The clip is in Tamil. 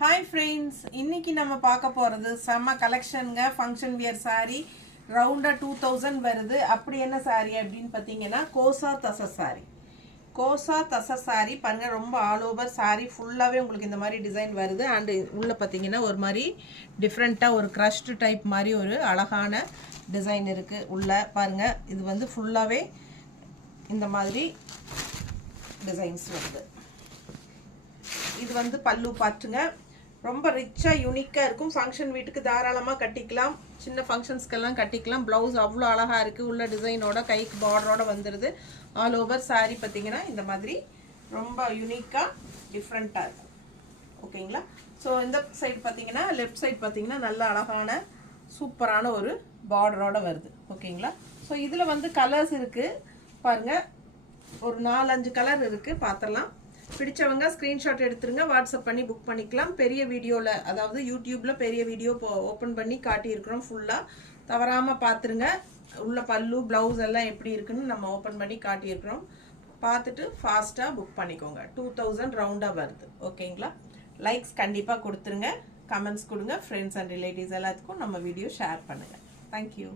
Hi friends, இன்னைக்கு நம்ம பார்க்க போறது சம்ம கலெக்ஷன்ங்க ஃபங்க்ஷன் வியர் saree ரவுண்டா 2000 வருது. அப்படி என்ன saree அப்படினு பாத்தீங்கன்னா கோசா தச saree. கோசா தச saree பாருங்க ரொம்ப ஆல் ஓவர் saree ஃபுல்லாவே உங்களுக்கு இந்த மாதிரி டிசைன் வருது. அண்ட் உள்ள பாத்தீங்கன்னா ஒரு மாதிரி டிஃபரண்டா ஒரு crushed டைப் மாதிரி ஒரு அழகான டிசைன் இருக்கு. உள்ள பாருங்க இது வந்து ஃபுல்லாவே இந்த மாதிரி டிசைன்ஸ் வருது. இது வந்து பல்லு பாட்டுங்க ரொம்ப ரிச்சா யூனிக்கா இருக்கும். ஃபங்க்ஷன் வீட்டுக்கு தாராளமா கட்டிக்கலாம். சின்ன ஃபங்க்ஷன்ஸ்க்கெல்லாம் கட்டிக்கலாம். ப்ளவுஸ் அவ்வளோ அழகா இருக்கு. உள்ள டிசைனோட கைக்கு பார்டரோட வந்துருது. ஆல் ஓவர் saree பாத்தீங்கன்னா இந்த மாதிரி ரொம்ப யூனிக்கா டிஃபரண்டா இருக்கும். ஓகேங்களா? ஸோ இந்த சைடு பாத்தீங்கன்னா லெஃப்ட் சைடு பாத்தீங்கன்னா நல்ல அழகான சூப்பரான ஒரு பார்டரோட வருது. ஓகேங்களா? ஸோ இதுல வந்து கலர்ஸ் இருக்கு பாருங்க. ஒரு 4-5 கலர் இருக்கு. பார்த்துடலாம். பிடிச்சவங்க ஸ்கிரீன்ஷாட் எடுத்துருங்க. வாட்ஸ்அப் பண்ணி புக் பண்ணிக்கலாம். பெரிய வீடியோவில் அதாவது யூடியூப்ல பெரிய வீடியோ ஓப்பன் பண்ணி காட்டியிருக்கிறோம். ஃபுல்லாக தவறாமல் பார்த்துருங்க. உள்ள பல்லு ப்ளவுஸ் எல்லாம் எப்படி இருக்குன்னு நம்ம ஓப்பன் பண்ணி காட்டியிருக்கிறோம். பார்த்துட்டு ஃபாஸ்ட்டாக புக் பண்ணிக்கோங்க. 2000 ரவுண்டாக வருது. ஓகேங்களா? லைக்ஸ் கண்டிப்பாக கொடுத்துருங்க. கமெண்ட்ஸ் கொடுங்க. ஃப்ரெண்ட்ஸ் அண்ட் ரிலேட்டிவ்ஸ் எல்லாத்துக்கும் நம்ம வீடியோ ஷேர் பண்ணுங்கள். தேங்க்யூ.